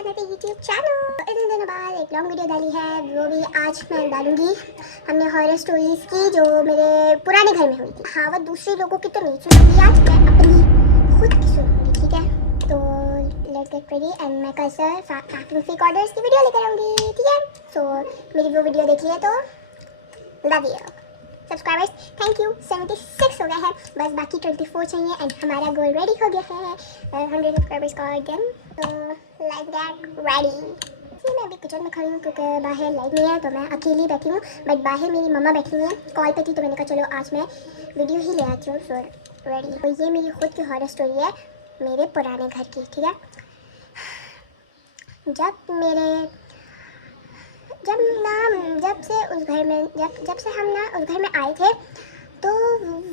Another YouTube channel. इतने दिनों बाद एक लॉन्ग वीडियो डाली है, वो भी आज मैं डालूंगी। हमने हॉरर स्टोरीज की जो मेरे पुराने घर में हुई थी। हाँ, वो दूसरे लोगों की तो नहीं सुनूंगी, आज मैं अपनी खुद की सुनूंगी, ठीक है। तो लेट्स गेट रेडी एंड मैं कल से फैक्टिंग रिकॉर्डर्स की वीडियो लेकर आऊँगी, ठीक है। सो मेरी वो वीडियो देखिए तो love you subscribers, thank you. 76 हो गया है, बस बाकी 24 चाहिए एंड हमारा गोल रेडी हो गया है। 100 सब्सक्राइबर्स का डन, तो लाइक दैट रेडी। मैं अभी किचन में खड़ी हूँ क्योंकि बाहर लाइट नहीं है, तो मैं अकेली बैठी हूँ। बट बाहर मेरी मम्मा बैठी हुई है, कॉल पे थी, तो मैंने कहा चलो आज मैं वीडियो ही ले आती हूँ। So ready. तो ये मेरी खुद की हॉरर स्टोरी है मेरे पुराने घर की, ठीक है। जब से उस घर में जब से हम ना उस घर में आए थे, तो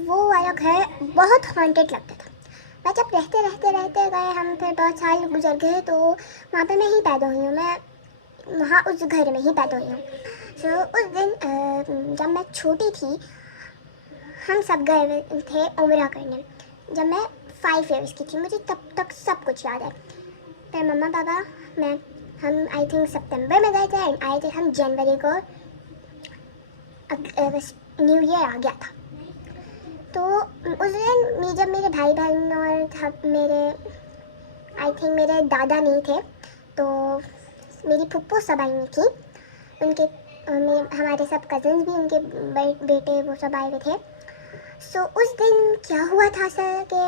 वो वाला घर बहुत हॉन्टेड लगता था। मैं जब रहते गए, हम फिर बहुत साल गुजर गए, तो वहाँ पे मैं ही पैदा हुई हूँ। मैं वहाँ उस घर में ही पैदा हुई हूँ। सो उस दिन जब मैं छोटी थी, हम सब गए थे उम्रा करने। जब मैं 5 इयर्स की थी, मुझे तब तक सब कुछ याद है। फिर मम्मा पापा हम आई थिंक सितंबर में गए थे एंड आए थे हम जनवरी को। न्यू ईयर आ गया था। तो उस दिन जब मेरे भाई बहन और मेरे आई थिंक मेरे दादा नहीं थे, तो मेरी फुप्पो सब आई हुई थी। उनके हमारे सब कज़न्स भी, उनके बेटे वो सब आए हुए थे। सो उस दिन क्या हुआ था सर कि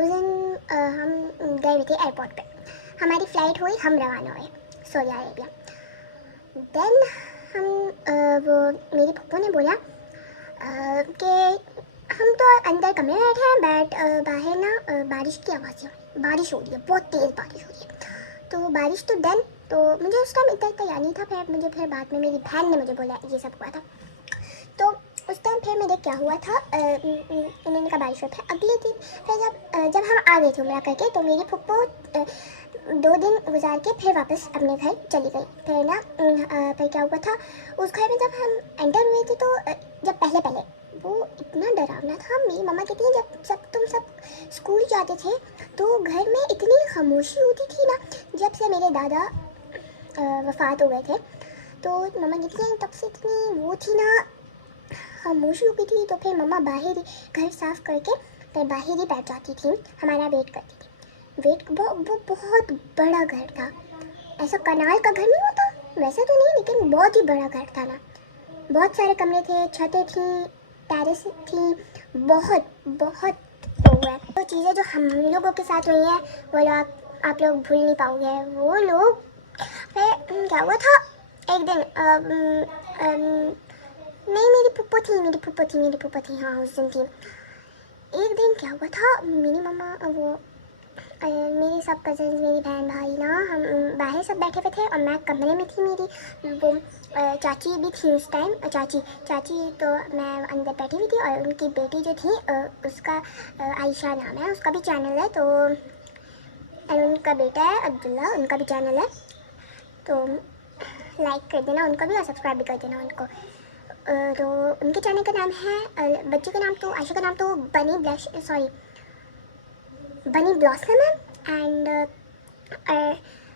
उस दिन हम गए हुए थे एयरपोर्ट पे। हमारी फ़्लाइट हुई, हम रवाना हुए सऊदी अरेबिया। देन हम वो मेरी फुप्पो ने बोला कि हम तो अंदर कमरे में बैठे हैं, बट बाहर ना बारिश की आवाज़ है, बारिश हो रही है, बहुत तेज़ बारिश हो रही है। तो बारिश तो डन, तो मुझे उस टाइम इतना याद नहीं था। फिर बाद में मेरी बहन ने मुझे बोला ये सब हुआ था। तो उस टाइम फिर मेरे क्या हुआ था, उन्होंने कहा बारिश होता है। अगले दिन फिर जब हम आ गए थे उम्रा करके, तो मेरी फुप्पो 2 दिन गुजार के फिर वापस अपने घर चली गई। फिर ना फिर क्या हुआ था, उस घर में जब हम एंटर हुए थे, तो जब पहले वो इतना डरावना था। मेरी मम्मा कहती है जब तुम सब स्कूल जाते थे, तो घर में इतनी खामोशी होती थी ना। जब से मेरे दादा वफ़ात हो गए थे, तो मम्मा कहती हैं तब से इतनी वो थी ना, खामोशी हो गई थी। तो फिर मम्मा बाहर ही घर साफ़ करके फिर बाहर ही बैठ जाती थी, हमारा वेट करती थी। वो बहुत बड़ा घर था, ऐसा कनाल का घर नहीं होता वैसा तो नहीं, लेकिन बहुत ही बड़ा घर था ना। बहुत सारे कमरे थे, छतें थी, टेरेस थी, बहुत बहुत वो है। वो चीज़ें जो हम लोगों के साथ हुई हैं, वो लोग आप लोग भूल नहीं पाओगे। वो लोग फिर क्या हुआ था एक दिन, नहीं मेरी फुप्पो थी, हाँ उस दिन थी। एक दिन क्या हुआ था, मेरी मम्मा मेरे सब कज़न्स, मेरी बहन भाई ना, हम बाहर सब बैठे हुए थे और मैं कमरे में थी। मेरी वो चाची भी थी उस टाइम, चाची तो मैं अंदर बैठी हुई थी, और उनकी बेटी जो थी उसका आयशा नाम है, उसका भी चैनल है। तो उनका बेटा है अब्दुल्ला, उनका भी चैनल है, तो लाइक कर देना उनको भी और सब्सक्राइब भी कर देना उनको। तो उनके चैनल का नाम है, बच्चे का नाम तो आयशा का नाम तो बनी ब्लॉसम है, एंड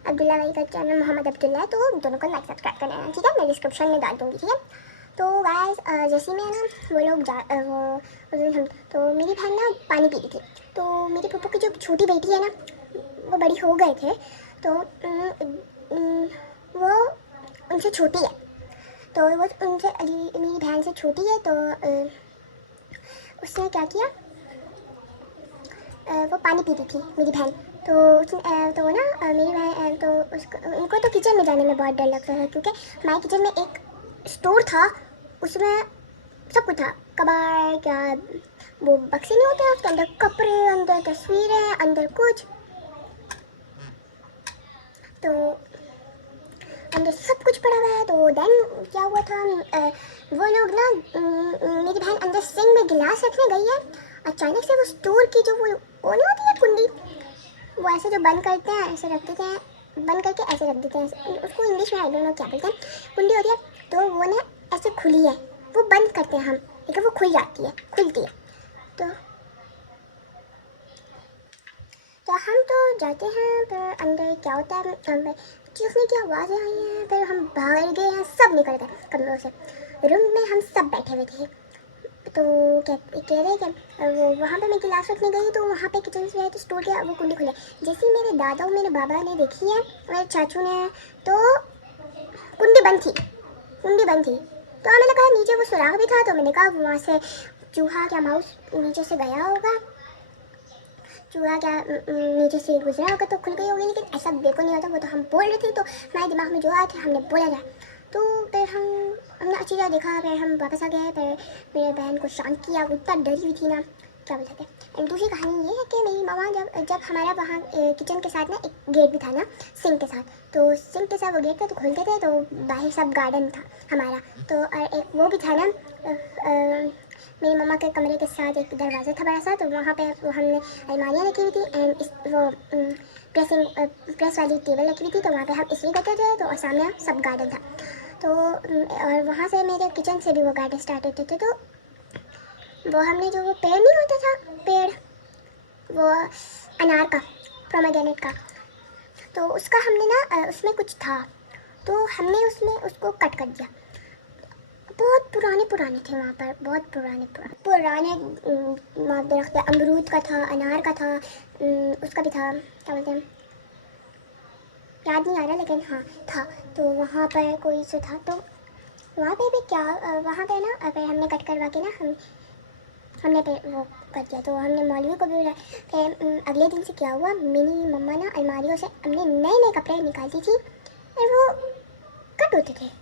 अब्दुल्ला भाई का चैनल मोहम्मद अब्दुल्ला है। तो दोनों को लाइक सब्सक्राइब करना है, ठीक है। मैं डिस्क्रिप्शन में डाल दूँगी, ठीक है। तो गाइस जैसे मैं ना वो लोग तो मेरी बहन ना पानी पी रही थी। तो मेरी पप्पू की जो छोटी बेटी है ना, वो बड़ी हो गए थे, तो वो उनसे छोटी है। तो वो मेरी बहन से छोटी है। तो उसने क्या किया, वो पानी पीती थी मेरी बहन। तो तो ना मेरी बहन तो उनको तो किचन में जाने में बहुत डर लगता था, क्योंकि हमारे किचन में एक स्टोर था, उसमें सब कुछ था। कबाड़ क्या, वो बक्से नहीं होते हैं, उसके अंदर कपड़े, अंदर तस्वीरें, अंदर कुछ, तो अंदर सब कुछ पड़ा हुआ है। तो देन क्या हुआ था, वो लोग ना मेरी बहन अंदर सिंक में गिलास रखने गई है, अचानक से वो स्टोर की जो वो नहीं होती है कुंडी, वो ऐसे जो बंद करते हैं, ऐसे रख देते हैं, बंद करके ऐसे रख देते हैं, उसको इंग्लिश में आई डोंट नो क्या बोलते हैं, कुंडी होती है। तो वो ना ऐसे खुली है, वो बंद करते हैं हम, लेकिन वो खुलती है। तो हम तो जाते हैं, पर अंदर क्या होता है, हमें चीखने की आवाज़ें आई हैं, फिर हम भाग गए हैं, सब निकल गए कमरों से। रूम में हम सब बैठे हुए थे, तो कह रहे कि वो वहाँ पे मैं गिलास रखने गई, तो वहाँ पे किचन से तो स्टोर किया, वो कुंडी खुले। जैसे ही मेरे दादा और मेरे बाबा ने देखी है, मेरे चाचू ने, तो कुंडी बंद थी, कुंडी बंद थी। तो मैंने कहा नीचे वो सुराख भी था, तो मैंने कहा वहाँ से चूहा क्या माउस नीचे से गया होगा, चूहा क्या नीचे से गुजरा होगा तो खुल गई होगी, लेकिन ऐसा बिल्कुल नहीं होता। वो तो हम बोल रहे थे, तो हमारे दिमाग में जो आया था हमने बोला जाए। तो फिर हमने अच्छी तरह देखा, फिर हम वापस आ गए, फिर मेरे बहन को शांत किया, वो इतना डरी हुई थी ना, क्या बोल सकते। एंड दूसरी कहानी ये है कि मेरी मामा जब हमारा वहाँ किचन के साथ ना एक गेट भी था ना सिंक के साथ, तो सिंक के साथ वो गेट था, तो खोलते थे तो बाहर सब गार्डन था हमारा। तो और एक वो भी था ना, मेरी मम्मा के कमरे के साथ एक दरवाज़ा था बड़ा सा, तो वहाँ पे हमने अलमारियाँ रखी हुई थी एंड वो प्रेस वाली टेबल रखी हुई थी, तो वहाँ पे हम इसलिए करते थे, तो और सामने सब गार्डन था। तो और वहाँ से मेरे किचन से भी वो गार्डन स्टार्ट होते थे। तो वो हमने जो वो पेड़ नहीं होता था, पेड़ वो अनार का, पोमेग्रेनेट का, तो उसका हमने ना उसमें कुछ था, तो हमने उसमें उसको कट कर दिया। बहुत पुराने थे वहाँ पर, बहुत पुराने दरख्त, अमरूद का था, अनार का था, उसका भी था, क्या बोलते हैं याद नहीं आ रहा, लेकिन हाँ था। तो वहाँ पर कोई सो था, तो वहाँ पे भी क्या वहाँ पे ना फिर हमने कट करवा के ना हमने फिर वो कर दिया। तो हमने मौलवी को भी बुलाया। फिर अगले दिन से क्या हुआ, मेरी मम्मा ना अलमारियों से हमने नए कपड़े निकालती थी और वो कट होते थे।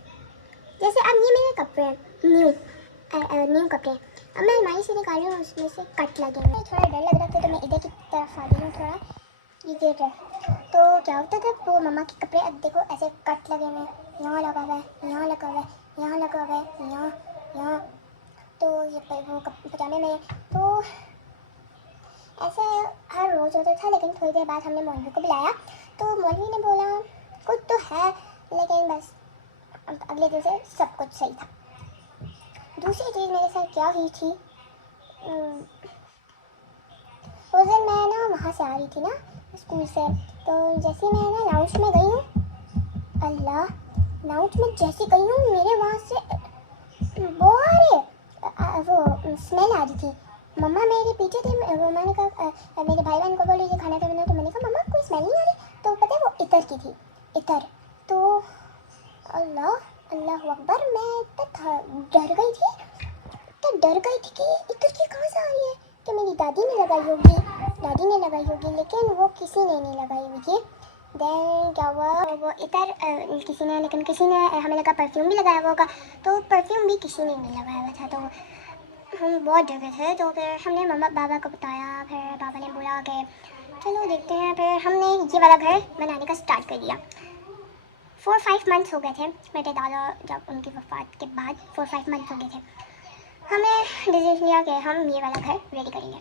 जैसे अब ये मेरे कपड़े हैं न्यू कपड़े, अब मैं अलमारी से निकाल रही हूँ, उसमें से कट लगे हुए। थोड़ा डर लग रहा था, तो मैं इधर की तरफ आ गई हूँ थोड़ा, ये देख रहा है। तो क्या होता था, वो मम्मा के कपड़े अब देखो ऐसे कट लगे हुए, यहाँ लगा हुआ है, यहाँ लगा हुआ है, यहाँ लगा हुआ है, यहाँ। तो ये वो पजामे में, तो ऐसे हर रोज़ होता था। लेकिन थोड़ी देर बाद हमने मौलवी को बुलाया, तो मौलवी ने बोला कुछ तो है, लेकिन बस अगले दिन से सब कुछ सही था। दूसरी चीज़ मेरे साथ क्या हुई थी, उस दिन मैं ना वहाँ से आ रही थी ना स्कूल से, तो जैसे मैं ना लाउंज में गई हूँ, अल्लाह, लाउंज में जैसे गई हूँ मेरे वहाँ से वो स्मेल आ रही थी। मम्मा मेरे पीछे थी, वो मैंने कहा मेरे भाई बहन को बोली ये खाना पे बना, तो मैंने कहा मम्मा कोई स्मेल नहीं आ रही, तो पता है वो इतर की थी, इतर। तो अल्लाह अकबर, मैं इतना डर गई थी, कि इतर की कहाँ से आ रही है, कि मेरी दादी ने लगाई होगी, लेकिन वो किसी ने नहीं लगाई हुई थी। देन क्या हुआ, वो इतर किसी ने हमें लगा परफ्यूम भी लगाया हुआ होगा, तो परफ्यूम भी किसी ने नहीं लगाया हुआ था। तो हम बहुत डर गए थे। तो फिर हमने मम्मा बाबा को बताया, फिर बाबा ने बोला कि चलो देखते हैं। फिर हमने ये वाला घर बनाने का स्टार्ट कर दिया। 4-5 मंथ्स हो गए थे मेरे दादा, जब उनकी वफ़ात के बाद 4-5 मंथ्स हो गए थे। हमने डिसीजन लिया कि हम ये वाला घर रेडी करेंगे।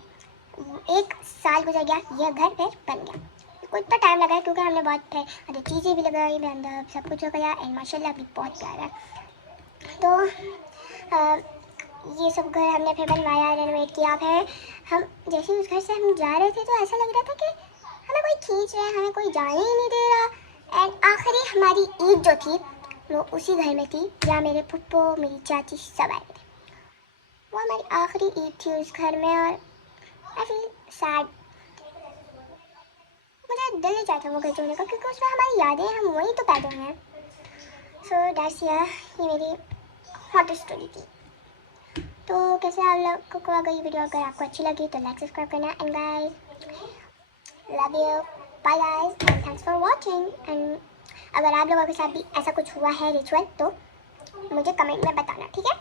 1 साल गुजर गया, ये घर फिर बन गया। कुछ तो टाइम लगा क्योंकि हमने बहुत फिर अदर चीज़ें भी लगाई, अंदर सब कुछ हो गया एंड माशाल्लाह अभी बहुत प्यारा है। तो ये सब घर हमने फिर बनवाया, रेनोवेट किया। फिर हम जैसे उस घर से हम जा रहे थे, तो ऐसा लग रहा था कि हमें कोई खींच रहा है, हमें कोई जाने ही नहीं दे रहा। एंड आखिरी हमारी ईद जो थी वो उसी घर में थी, जहाँ मेरे फुप्पो, मेरी चाची सब आए थे। वो हमारी आखिरी ईद थी उस घर में, और आई फील सैड। मुझे दिल नहीं चाहता वो घर छोड़ने का, क्योंकि उसमें हमारी यादें, हम वहीं तो पैदा हुए हैं। सो दैट्स ये मेरी हॉट स्टोरी थी। तो कैसे आप लोग को अगर ये वीडियो अगर आपको अच्छी लगी तो लाइक सब्सक्राइब करना। And guys love you, bye guys and thanks for watching. And अगर आप लोगों के साथ भी ऐसा कुछ हुआ है रिचुअल, तो मुझे कमेंट में बताना, ठीक है।